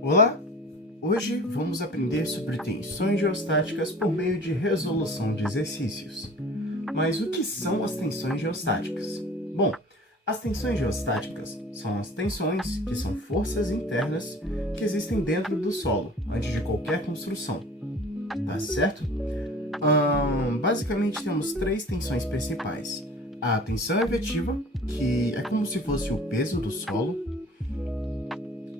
Olá! Hoje vamos aprender sobre tensões geostáticas por meio de resolução de exercícios. Mas o que são as tensões geostáticas? Bom, as tensões geostáticas são as tensões, que são forças internas, que existem dentro do solo, antes de qualquer construção. Tá certo? Basicamente temos três tensões principais. A tensão efetiva, que é como se fosse o peso do solo.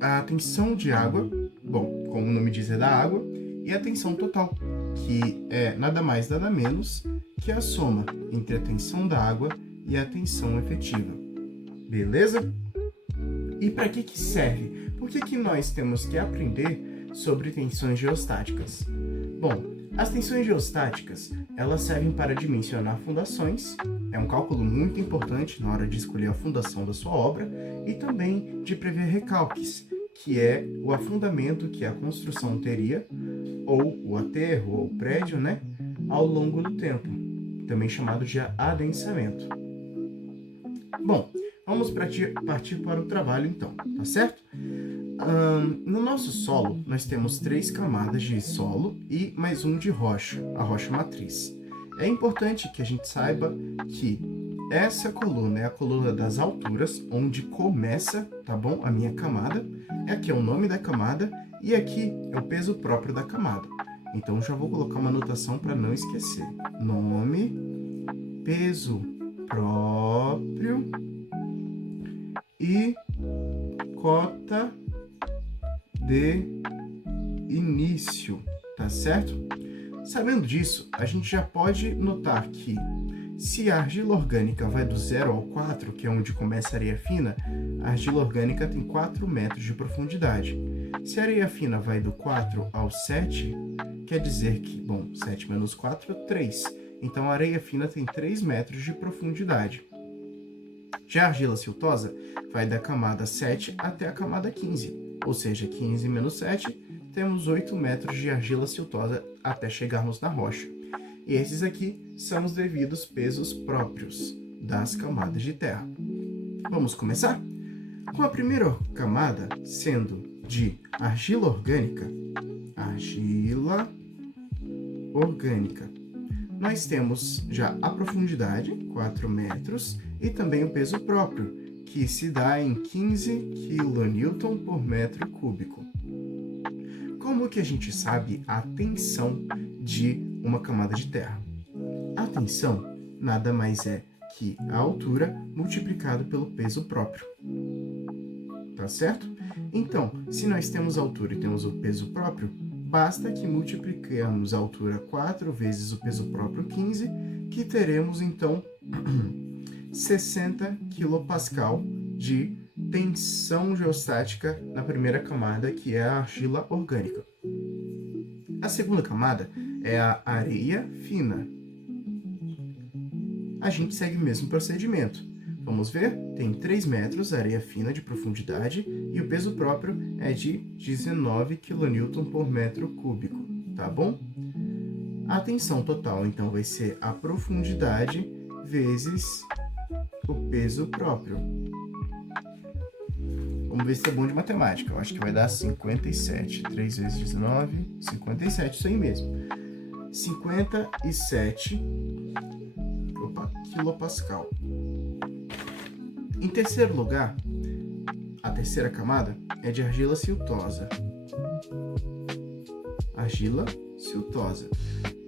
A tensão de água, bom, como o nome diz, é da água. E a tensão total, que é nada mais nada menos que a soma entre a tensão da água e a tensão efetiva. Beleza? E para que serve? Por que nós temos que aprender sobre tensões geostáticas? Bom, as tensões geostáticas, elas servem para dimensionar fundações, é um cálculo muito importante na hora de escolher a fundação da sua obra, e também de prever recalques, que é o afundamento que a construção teria, ou o aterro, ou o prédio, ao longo do tempo, também chamado de adensamento. Bom, vamos partir para o trabalho então, tá certo? No nosso solo, nós temos 3 camadas de solo e mais um de rocha, a rocha matriz. É importante que a gente saiba que essa coluna é a coluna das alturas, onde começa, tá bom? A minha camada. Aqui é o nome da camada e aqui é o peso próprio da camada. Então, já vou colocar uma anotação para não esquecer. Nome, peso próprio e cota de início, tá certo? Sabendo disso, a gente já pode notar que se a argila orgânica vai do 0 ao 4, que é onde começa a areia fina, a argila orgânica tem 4 metros de profundidade. Se a areia fina vai do 4 ao 7, quer dizer que, bom, 7 menos 4 é 3. Então a areia fina tem 3 metros de profundidade. Já a argila siltosa vai da camada 7 até a camada 15. Ou seja, 15 menos 7, temos 8 metros de argila siltosa até chegarmos na rocha. E esses aqui são os devidos pesos próprios das camadas de terra. Vamos começar? Com a primeira camada sendo de argila orgânica, nós temos já a profundidade, 4 metros, e também o peso próprio, que se dá em 15 kN por metro cúbico. Como que a gente sabe a tensão de uma camada de terra? A tensão nada mais é que a altura multiplicado pelo peso próprio. Tá certo? Então, se nós temos a altura e temos o peso próprio, basta que multipliquemos a altura 4 vezes o peso próprio 15, que teremos então 60 kPa de tensão geostática na primeira camada, que é a argila orgânica. A segunda camada é a areia fina. A gente segue o mesmo procedimento. Vamos ver? Tem 3 metros areia fina de profundidade e o peso próprio é de 19 kN por metro cúbico, tá bom? A tensão total, então, vai ser a profundidade vezes o peso próprio. Vamos ver se é bom de matemática. Eu acho que vai dar 57. 3 vezes 19, 57, isso aí mesmo. 57 quilopascal. Em terceiro lugar, a terceira camada é de argila siltosa. Argila siltosa.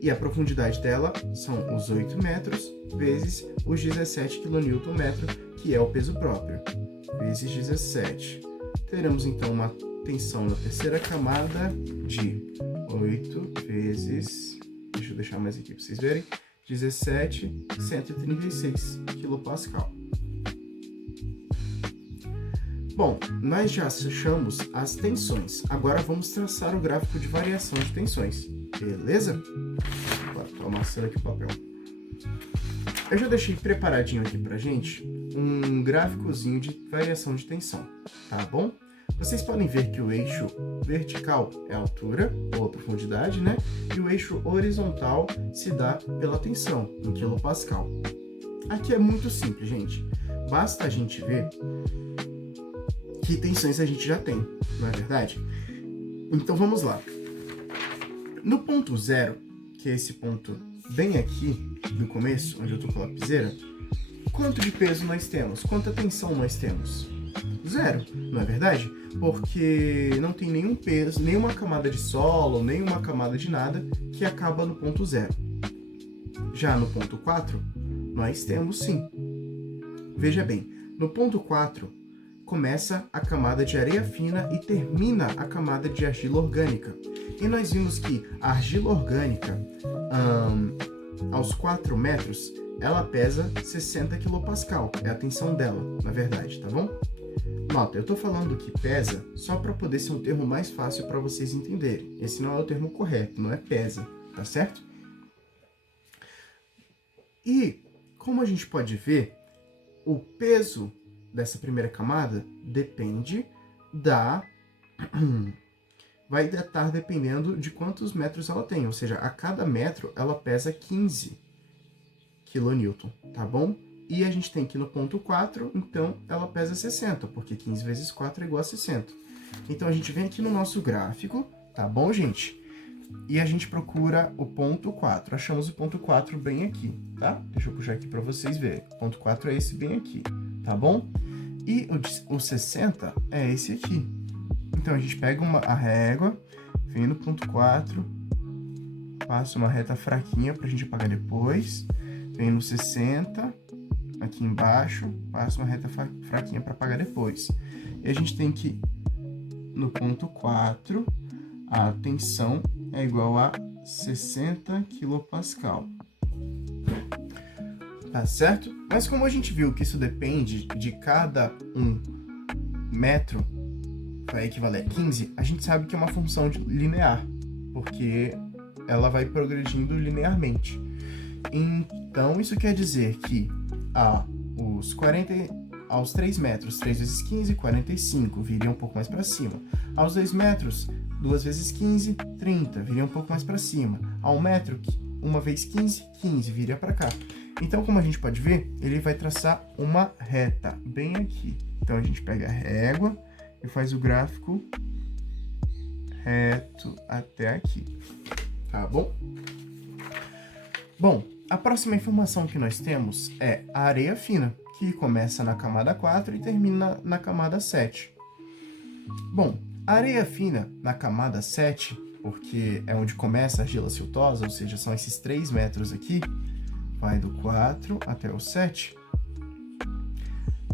E a profundidade dela são os 8 metros vezes os 17 kN metro, que é o peso próprio, vezes 17. Teremos então uma tensão na terceira camada de 8 vezes, deixa eu deixar mais aqui para vocês verem, 17, 136 kPa. Bom, nós já achamos as tensões. Agora vamos traçar o gráfico de variação de tensões, beleza? Estou amassando aqui o papel. Eu já deixei preparadinho aqui pra gente um gráficozinho de variação de tensão, tá bom? Vocês podem ver que o eixo vertical é a altura, ou a profundidade, E o eixo horizontal se dá pela tensão, em quilopascal. Aqui é muito simples, gente. Basta a gente ver que tensões a gente já tem, não é verdade? Então vamos lá. No ponto 0, que é esse ponto bem aqui no começo, onde eu tô com a lapiseira, quanto de peso nós temos? Quanta tensão nós temos? 0, não é verdade? Porque não tem nenhum peso, nenhuma camada de solo, nenhuma camada de nada que acaba no ponto 0. Já no ponto 4, nós temos sim. Veja bem, no ponto 4 começa a camada de areia fina e termina a camada de argila orgânica. E nós vimos que a argila orgânica, aos 4 metros, ela pesa 60 kPa. É a tensão dela, na verdade, tá bom? Nota, eu tô falando que pesa só para poder ser um termo mais fácil para vocês entenderem. Esse não é o termo correto, não é pesa, tá certo? E, como a gente pode ver, o peso dessa primeira camada depende vai estar dependendo de quantos metros ela tem, ou seja, a cada metro ela pesa 15 kN, tá bom? E a gente tem aqui no ponto 4, então ela pesa 60, porque 15 vezes 4 é igual a 60. Então a gente vem aqui no nosso gráfico, tá bom, gente? E a gente procura o ponto 4. Achamos o ponto 4 bem aqui, tá? Deixa eu puxar aqui para vocês verem. O ponto 4 é esse bem aqui, tá bom? E o 60 é esse aqui. Então, a gente pega a régua, vem no ponto 4, passa uma reta fraquinha pra gente apagar depois. Vem no 60, aqui embaixo, passa uma reta fraquinha para apagar depois. E a gente tem que, no ponto 4, a tensão é igual a 60 kPa. Tá certo? Mas como a gente viu que isso depende de cada metro, vai equivaler a 15, a gente sabe que é uma função linear, porque ela vai progredindo linearmente. Então, isso quer dizer que aos 3 metros, 3 vezes 15, 45, viria um pouco mais para cima. Aos 2 metros, 2 vezes 15, 30, viria um pouco mais para cima. A 1 metro, 1 vezes 15, 15, viria para cá. Então, como a gente pode ver, ele vai traçar uma reta bem aqui. Então, a gente pega a régua e faz o gráfico reto até aqui. Tá bom? Bom, a próxima informação que nós temos é a areia fina, que começa na camada 4 e termina na camada 7. Bom, a areia fina na camada 7, porque é onde começa a argila siltosa, ou seja, são esses 3 metros aqui, vai do 4 até o 7.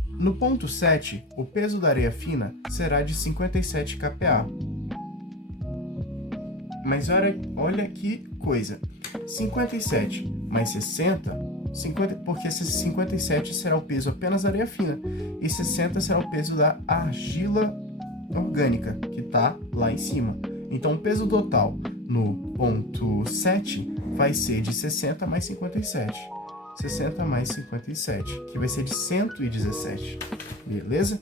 No ponto 7, o peso da areia fina será de 57 kPa. Mas olha que coisa, 57 mais 60, porque esse 57 será o peso apenas da areia fina, e 60 será o peso da argila orgânica, que está lá em cima. Então, o peso total no ponto 7 vai ser de 60 mais 57. 60 mais 57, que vai ser de 117, beleza?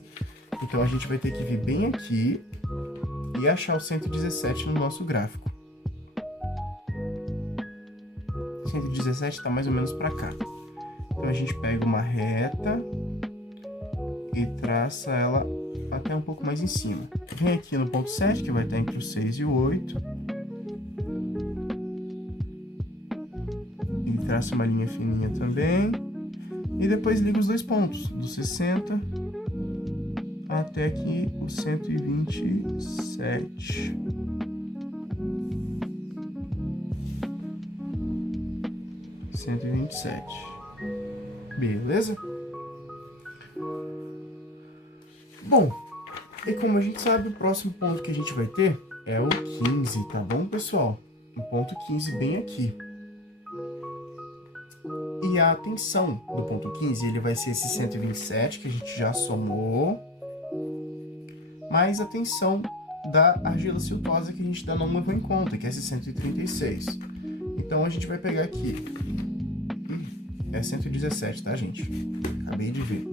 Então, a gente vai ter que vir bem aqui e achar o 117 no nosso gráfico. 117 está mais ou menos para cá. Então, a gente pega uma reta e traça ela até um pouco mais em cima. Vem aqui no ponto 7, que vai estar entre o 6 e o 8. E traça uma linha fininha também. E depois liga os dois pontos, do 60 até aqui o 127. Beleza? Bom, e como a gente sabe, o próximo ponto que a gente vai ter é o 15, tá bom, pessoal? O ponto 15 bem aqui. E a tensão do ponto 15, ele vai ser esse 127, que a gente já somou, mais a tensão da argila siltosa, que a gente ainda não levou em conta, que é esse 136. Então, a gente vai pegar aqui, é 117, tá, gente? Acabei de ver.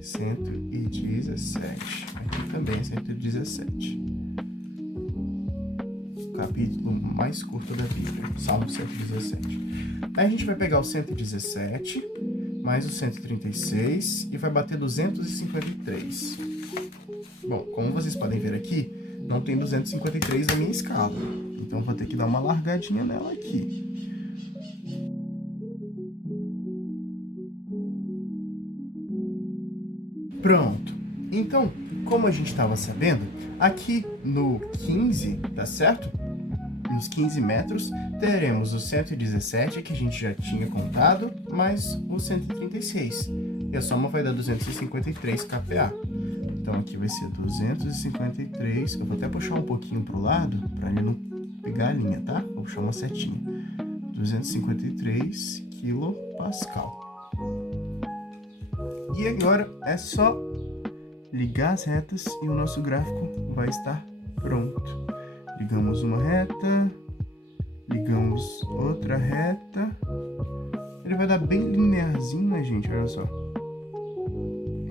117. Aqui também é 117. O capítulo mais curto da Bíblia, Salmo 117. Aí a gente vai pegar o 117, mais o 136 e vai bater 253. Bom, como vocês podem ver aqui, não tem 253 na minha escala. Então vou ter que dar uma largadinha nela aqui. Pronto. Então, como a gente estava sabendo, aqui no 15, tá certo? Nos 15 metros, teremos o 117, que a gente já tinha contado, mais o 136. E a soma vai dar 253 kPa. Então aqui vai ser 253, eu vou até puxar um pouquinho pro lado, para ele não pegar a linha, tá? Vou puxar uma setinha. 253 kPa. E agora é só ligar as retas e o nosso gráfico vai estar pronto. Ligamos uma reta, ligamos outra reta. Ele vai dar bem linearzinho, né, gente? Olha só.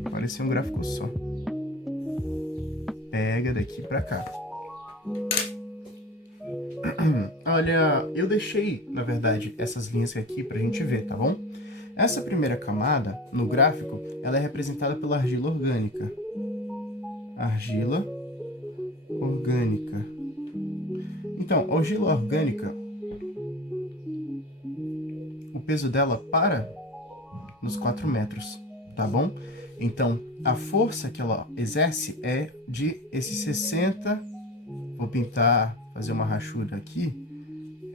Vai parecer um gráfico só. Pega daqui pra cá. Olha, eu deixei, na verdade, essas linhas aqui pra gente ver, tá bom? Essa primeira camada, no gráfico, ela é representada pela argila orgânica. Argila orgânica. Então, a argila orgânica, o peso dela para nos 4 metros, tá bom? Então, a força que ela exerce é de esses 60, vou pintar, fazer uma rachura aqui,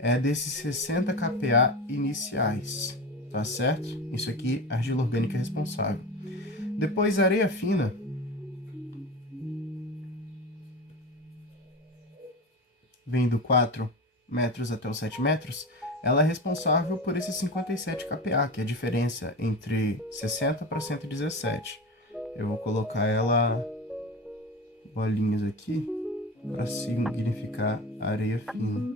é desses 60 kPa iniciais, tá certo? Isso aqui, a argila orgânica é responsável. Depois, a areia fina, vem do 4 metros até os 7 metros, ela é responsável por esses 57 kPa, que é a diferença entre 60 para 117. Eu vou colocar ela bolinhas aqui para significar areia fina,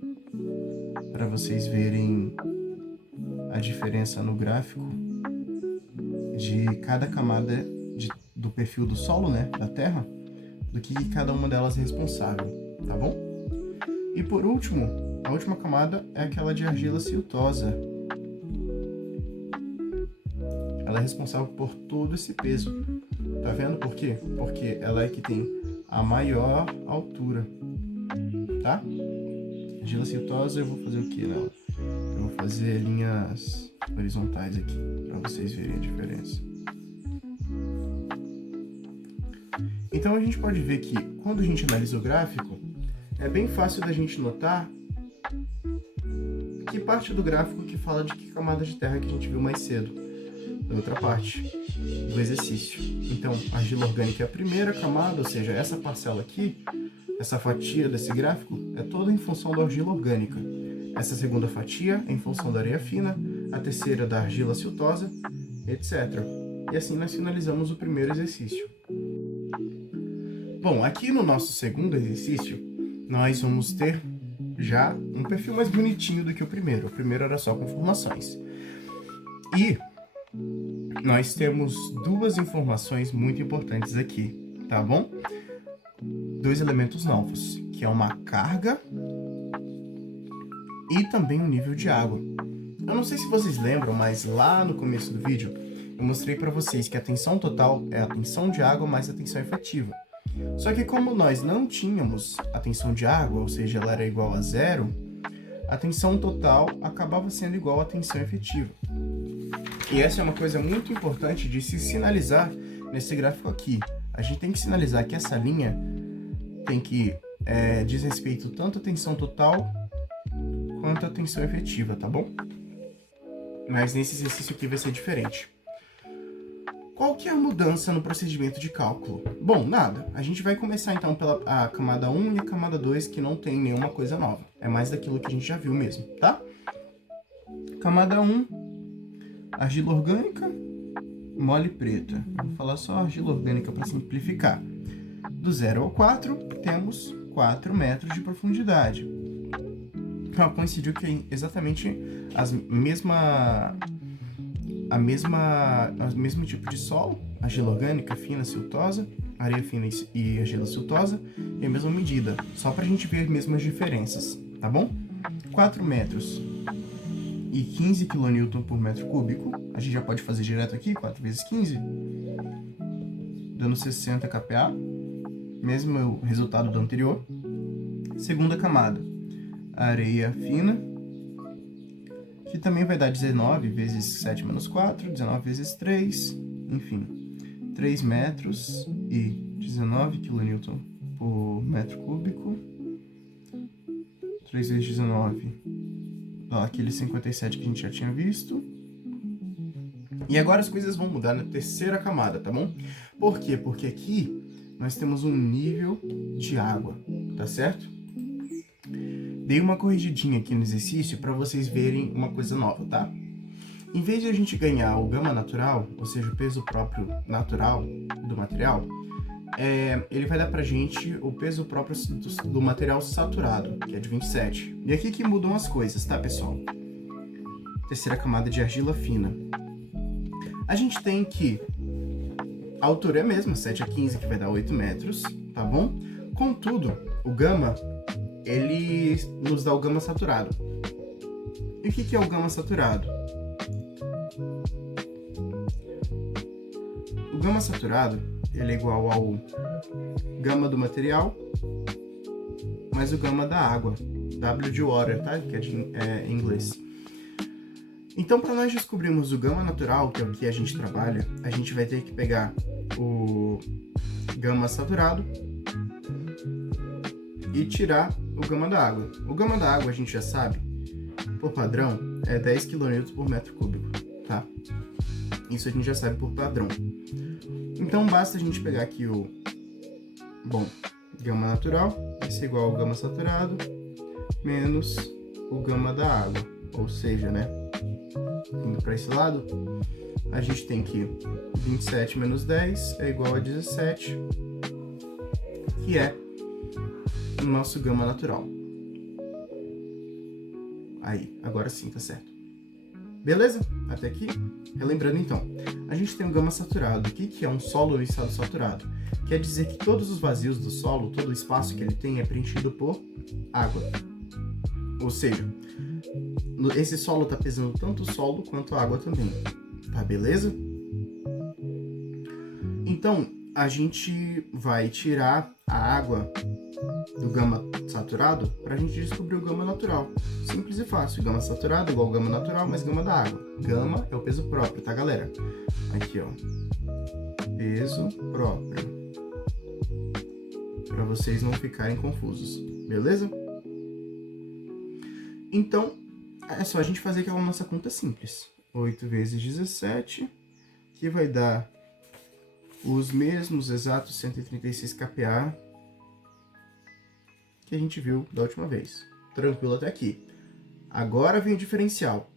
para vocês verem a diferença no gráfico de cada camada do perfil do solo, né, da terra, do que cada uma delas é responsável, tá bom? E por último, a última camada é aquela de argila siltosa. Ela é responsável por todo esse peso. Tá vendo por quê? Porque ela é que tem a maior altura, tá? Argila siltosa, eu vou fazer o que nela? Eu vou fazer linhas horizontais aqui, para vocês verem a diferença. Então a gente pode ver que quando a gente analisa o gráfico, é bem fácil da gente notar que parte do gráfico que fala de que camada de terra que a gente viu mais cedo, da outra parte do exercício. Então, a argila orgânica é a primeira camada, ou seja, essa parcela aqui, essa fatia desse gráfico, é toda em função da argila orgânica. Essa segunda fatia é em função da areia fina, a terceira da argila siltosa, etc. E assim nós finalizamos o primeiro exercício. Bom, aqui no nosso segundo exercício, nós vamos ter já um perfil mais bonitinho do que o primeiro. O primeiro era só com informações. E nós temos duas informações muito importantes aqui, tá bom? Dois elementos novos, que é uma carga e também um nível de água. Eu não sei se vocês lembram, mas lá no começo do vídeo eu mostrei para vocês que a tensão total é a tensão de água mais a tensão efetiva. Só que como nós não tínhamos a tensão de água, ou seja, ela era igual a zero, a tensão total acabava sendo igual à tensão efetiva. E essa é uma coisa muito importante de se sinalizar nesse gráfico aqui. A gente tem que sinalizar que essa linha tem que diz respeito tanto à tensão total quanto à tensão efetiva, tá bom? Mas nesse exercício aqui vai ser diferente. Qual que é a mudança no procedimento de cálculo? Bom, nada. A gente vai começar então pela a camada 1 e a camada 2, que não tem nenhuma coisa nova. É mais daquilo que a gente já viu mesmo, tá? Camada 1, argila orgânica, mole preta. Vou falar só argila orgânica para simplificar. Do 0 ao 4, temos 4 metros de profundidade. Então, coincidiu que é exatamente o mesmo tipo de solo, argila orgânica, fina, siltosa, areia fina e argila siltosa, e a mesma medida, só para a gente ver as mesmas diferenças, tá bom? 4 metros e 15 kN por metro cúbico, a gente já pode fazer direto aqui, 4 vezes 15, dando 60 kPa. mesmo resultado do anterior. Segunda camada, areia fina, que também vai dar 19 vezes 7 menos 4, 19 vezes 3, enfim, 3 metros e 19 kN por metro cúbico. 3 vezes 19, aquele 57 que a gente já tinha visto. E agora as coisas vão mudar na terceira camada, tá bom? Por quê? Porque aqui nós temos um nível de água, tá certo? Dei uma corrigidinha aqui no exercício para vocês verem uma coisa nova, tá? Em vez de a gente ganhar o gama natural, ou seja, o peso próprio natural do material, ele vai dar pra gente o peso próprio do material saturado, que é de 27. E aqui que mudam as coisas, tá, pessoal? Terceira camada de argila fina. A gente tem que a altura é a mesma, 7 a 15, que vai dar 8 metros, tá bom? Contudo, o gama, ele nos dá o gama saturado. E o que é o gama saturado? O gama saturado, ele é igual ao gama do material mais o gama da água, W de water, tá? Que é em inglês. Então, para nós descobrirmos o gama natural, que é o que a gente trabalha, a gente vai ter que pegar o gama saturado e tirar o gama da água. O gama da água a gente já sabe, por padrão, é 10 kN por metro cúbico, tá? Isso a gente já sabe por padrão. Então, basta a gente pegar aqui gama natural, vai ser igual ao gama saturado, menos o gama da água. Ou seja, né? Indo para esse lado, a gente tem que 27 menos 10 é igual a 17, que é o nosso gama natural. Aí, agora sim, tá certo. Beleza? Até aqui? Relembrando então, a gente tem o gama saturado. O que é um solo no estado saturado? Quer dizer que todos os vazios do solo, todo o espaço que ele tem é preenchido por água. Ou seja, esse solo está pesando tanto o solo quanto a água também, tá beleza? Então, a gente vai tirar a água do gama saturado para a gente descobrir o gama natural. Simples e fácil, gama saturado é igual ao gama natural mais gama da água. Gama é o peso próprio, tá, galera? Aqui, ó, peso próprio, para vocês não ficarem confusos, beleza? Então, é só a gente fazer aquela nossa conta simples. 8 vezes 17, que vai dar os mesmos exatos 136 kPa que a gente viu da última vez. Tranquilo até aqui. Agora vem o diferencial.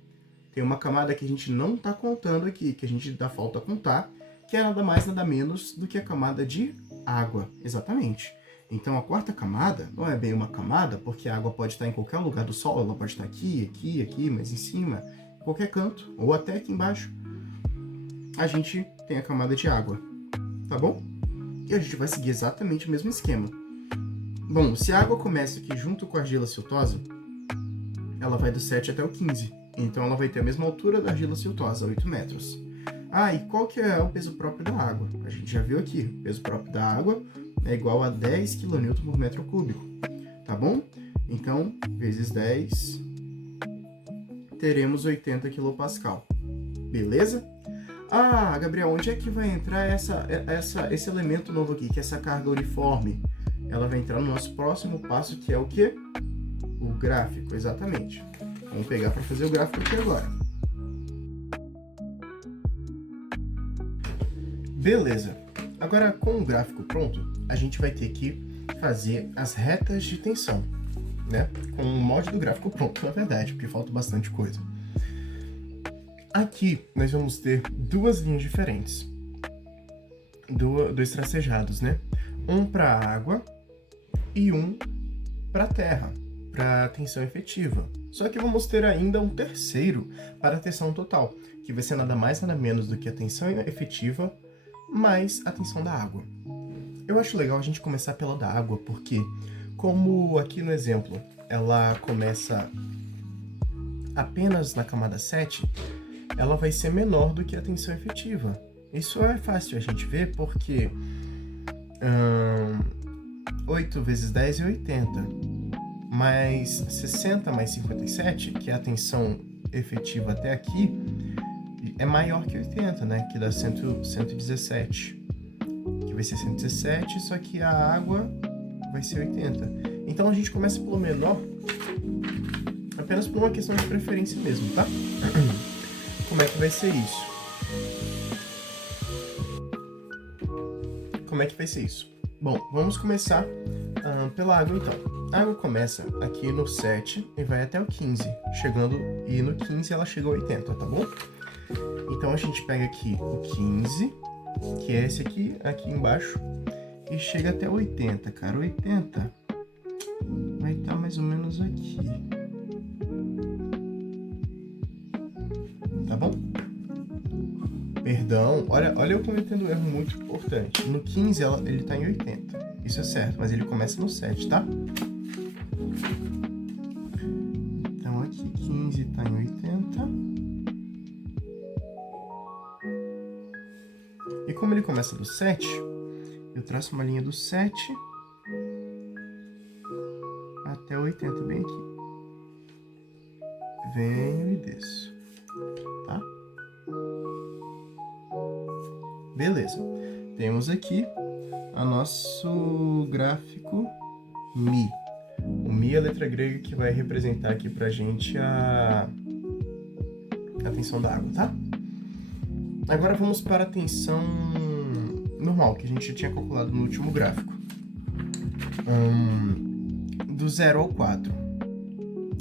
Tem uma camada que a gente não está contando aqui, que a gente dá falta contar, que é nada mais, nada menos do que a camada de água. Exatamente. Então, a quarta camada não é bem uma camada, porque a água pode estar em qualquer lugar do solo, ela pode estar aqui, aqui, aqui, mas em cima, em qualquer canto, ou até aqui embaixo. A gente tem a camada de água, tá bom? E a gente vai seguir exatamente o mesmo esquema. Bom, se a água começa aqui junto com a argila siltosa, ela vai do 7 até o 15. Então, ela vai ter a mesma altura da argila siltosa, 8 metros. Ah, e qual que é o peso próprio da água? A gente já viu aqui, o peso próprio da água é igual a 10 kN por metro cúbico, tá bom? Então, vezes 10, teremos 80 kPa, beleza? Ah, Gabriel, onde é que vai entrar esse elemento novo aqui, que é essa carga uniforme? Ela vai entrar no nosso próximo passo, que é o quê? O gráfico, exatamente. Vamos pegar para fazer o gráfico aqui agora. Beleza. Agora, com o gráfico pronto, a gente vai ter que fazer as retas de tensão, né? Com o molde do gráfico pronto, na verdade, porque falta bastante coisa. Aqui, nós vamos ter duas linhas diferentes, dois tracejados, né? Um para água e um para terra, para tensão efetiva. Só que vamos ter ainda um terceiro para a tensão total, que vai ser nada mais nada menos do que a tensão efetiva mais a tensão da água. Eu acho legal a gente começar pela da água, porque, como aqui no exemplo, ela começa apenas na camada 7, ela vai ser menor do que a tensão efetiva. Isso é fácil a gente ver porque 8 vezes 10 é 80. Mais 60 mais 57, que é a tensão efetiva até aqui, é maior que 80, né? Que dá 117. Que vai ser 117, só que a água vai ser 80. Então a gente começa pelo menor, apenas por uma questão de preferência mesmo, tá? Como é que vai ser isso? Como é que vai ser isso? Bom, vamos começar pela água então. A água começa aqui no 7 e vai até o 15, e no 15 ela chega a 80, tá bom? Então a gente pega aqui o 15, que é esse aqui embaixo, e chega até 80, cara. 80 vai estar mais ou menos aqui. Tá bom? Perdão, olha eu cometendo um erro muito importante. No 15 ele tá em 80, isso é certo, mas ele começa no 7, tá? Então aqui 15 tá em 80. E como ele começa do 7, eu traço uma linha do 7 até 80, bem aqui. Venho e desço, tá? Beleza. Temos aqui o nosso gráfico Mi. O Mi é a letra grega que vai representar aqui pra gente a tensão da água, tá? Agora vamos para a tensão normal, que a gente já tinha calculado no último gráfico. Do 0 ao 4,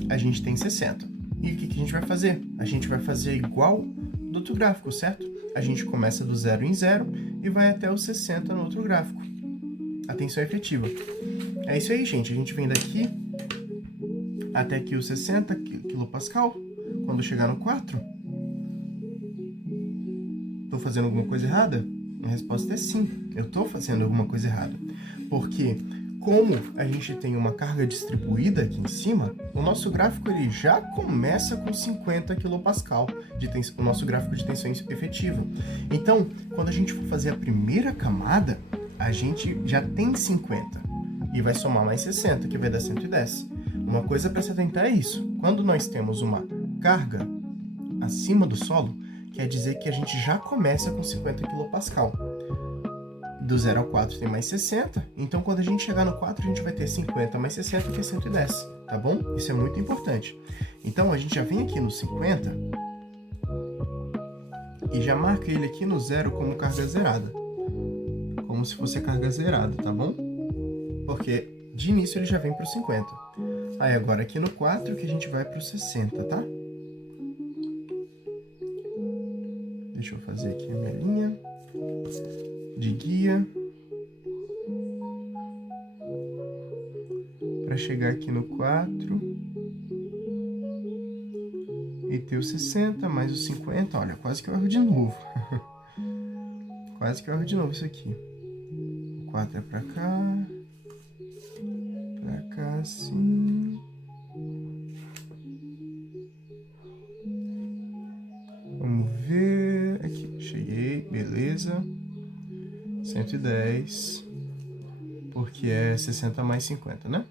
a gente tem 60. E o que a gente vai fazer? A gente vai fazer igual do outro gráfico, certo? A gente começa do 0 em 0 e vai até o 60 no outro gráfico. A tensão efetiva. É isso aí, gente. A gente vem daqui até aqui os 60 kPa. Quando chegar no 4, estou fazendo alguma coisa errada? A resposta é sim, eu estou fazendo alguma coisa errada. Porque, como a gente tem uma carga distribuída aqui em cima, o nosso gráfico ele já começa com 50 kPa, o nosso gráfico de tensão efetiva. Então, quando a gente for fazer a primeira camada, a gente já tem 50 e vai somar mais 60, que vai dar 110. Uma coisa para se atentar é isso. Quando nós temos uma carga acima do solo, quer dizer que a gente já começa com 50 kPa. Do 0 ao 4 tem mais 60, então quando a gente chegar no 4, a gente vai ter 50 mais 60, que é 110, tá bom? Isso é muito importante. Então, a gente já vem aqui no 50 e já marca ele aqui no 0 como carga zerada. Como se fosse a carga zerada, tá bom? Porque de início ele já vem para o 50. Aí agora aqui no 4 que a gente vai para o 60, tá? Deixa eu fazer aqui a minha linha de guia para chegar aqui no 4 e ter o 60 mais o 50. Olha, quase que eu erro de novo. Quase que eu erro de novo isso aqui. O 4 é para cá assim. Vamos ver aqui, cheguei, beleza. 110, porque é 60 mais 50, né?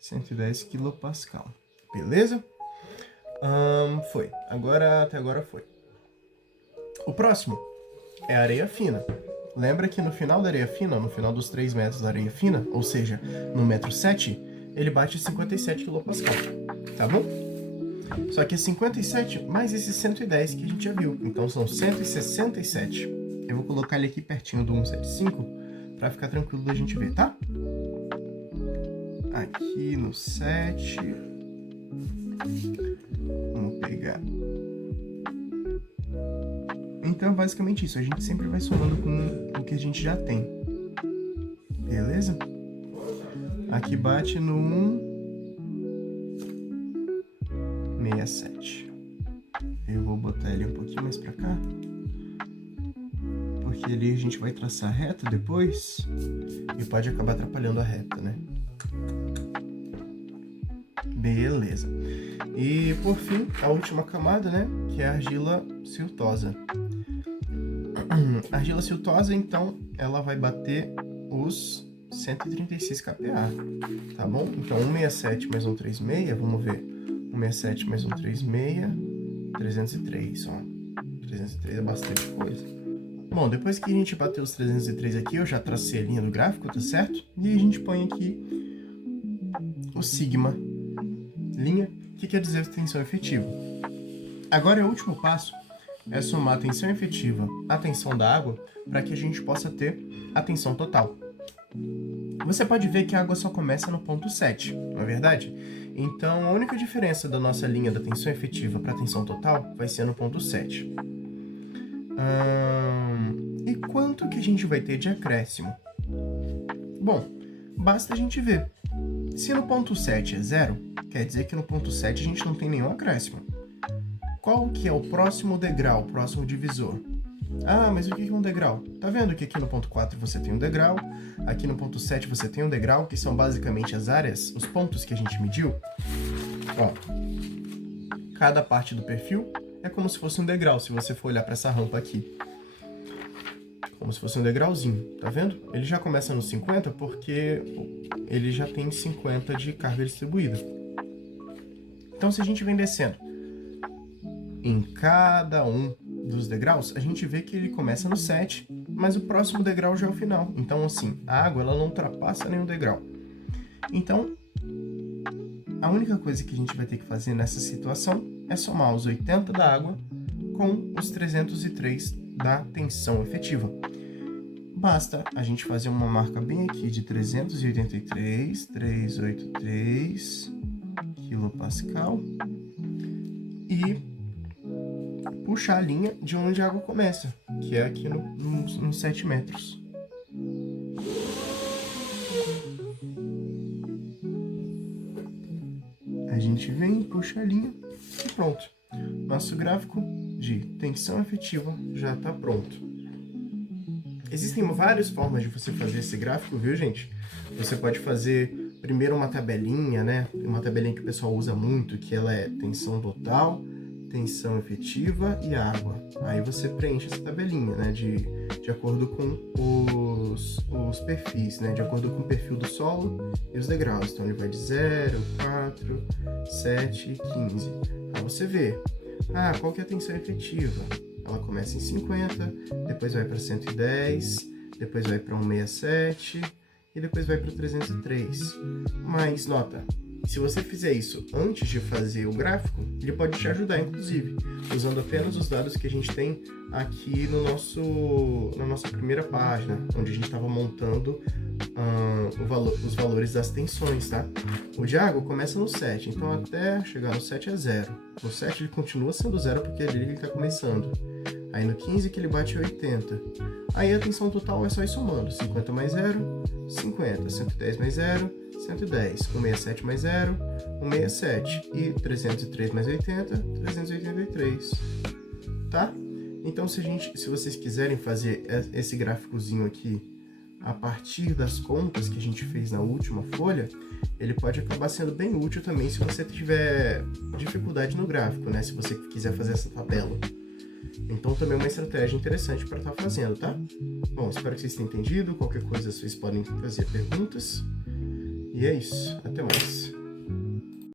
110 kPa, beleza? Foi, até agora foi. O próximo é a areia fina. Lembra que no final da areia fina, no final dos 3 metros da areia fina, ou seja, no metro 7, ele bate 57 kPa, tá bom? Só que é 57 mais esses 110 que a gente já viu, então são 167. Eu vou colocar ele aqui pertinho do 175 para ficar tranquilo da gente ver, tá? Aqui no 7. Vamos pegar. Então é basicamente isso, a gente sempre vai somando com o que a gente já tem. Beleza? Aqui bate no 167. Eu vou botar ele um pouquinho mais pra cá, porque ali a gente vai traçar a reta depois e pode acabar atrapalhando a reta, né? Beleza. E por fim, a última camada, né? Que é a argila siltosa. A argila siltosa, então, ela vai bater os 136 kPa, tá bom? Então, 167 mais 136, vamos ver. 167 mais 136, 303, ó. 303 é bastante coisa. Bom, depois que a gente bateu os 303 aqui, eu já tracei a linha do gráfico, tá certo? E aí a gente põe aqui o sigma, linha, que quer dizer tensão efetiva. Agora, o último passo é somar a tensão efetiva à tensão da água para que a gente possa ter a tensão total. Você pode ver que a água só começa no ponto 7, não é verdade? Então, a única diferença da nossa linha da tensão efetiva para a tensão total vai ser no ponto 7. E quanto que a gente vai ter de acréscimo? Bom, basta a gente ver. Se no ponto 7 é 0, quer dizer que no ponto 7 a gente não tem nenhum acréscimo. Qual que é o próximo degrau, o próximo divisor? Ah, mas o que é um degrau? Tá vendo que aqui no ponto 4 você tem um degrau, aqui no ponto 7 você tem um degrau, que são basicamente as áreas, os pontos que a gente mediu? Ó, cada parte do perfil é como se fosse um degrau, se você for olhar para essa rampa aqui. Como se fosse um degrauzinho, tá vendo? Ele já começa no 50 porque ele já tem 50 de carga distribuída. Então, se a gente vem descendo em cada um dos degraus, a gente vê que ele começa no 7, mas o próximo degrau já é o final. Então, assim, a água ela não ultrapassa nenhum degrau. Então, a única coisa que a gente vai ter que fazer nessa situação é somar os 80 da água com os 303 da tensão efetiva. Basta a gente fazer uma marca bem aqui de 383 kPa e puxar a linha de onde a água começa, que é aqui nos 7 metros. A gente vem, puxa a linha e pronto. Nosso gráfico de tensão efetiva já está pronto. Existem várias formas de você fazer esse gráfico, viu, gente? Você pode fazer primeiro uma tabelinha, né? Uma tabelinha que o pessoal usa muito, que ela é tensão total, tensão efetiva e água. Aí você preenche essa tabelinha, né? De acordo com os perfis, né? De acordo com o perfil do solo e os degraus. Então ele vai de 0, 4, 7 e 15. Aí você vê, qual que é a tensão efetiva? Ela começa em 50, depois vai para 110, depois vai para 167 e depois vai para 303. Mas nota, se você fizer isso antes de fazer o gráfico, ele pode te ajudar, inclusive, usando apenas os dados que a gente tem aqui na nossa primeira página, onde a gente estava montando os valores das tensões, tá? O de água começa no 7, então até chegar no 7 é 0. No 7 ele continua sendo 0 porque ali ele está começando. Aí no 15 que ele bate 80. Aí a tensão total é só ir somando. 50 mais 0, 50. 110 mais 0, 110. 167 mais 0, 167. E 303 mais 80, 383. Tá? Então se vocês quiserem fazer esse gráficozinho aqui a partir das contas que a gente fez na última folha, ele pode acabar sendo bem útil também se você tiver dificuldade no gráfico, né? Se você quiser fazer essa tabela. Então também é uma estratégia interessante para estar fazendo, tá? Bom, espero que vocês tenham entendido. Qualquer coisa vocês podem fazer perguntas. E é isso. Até mais.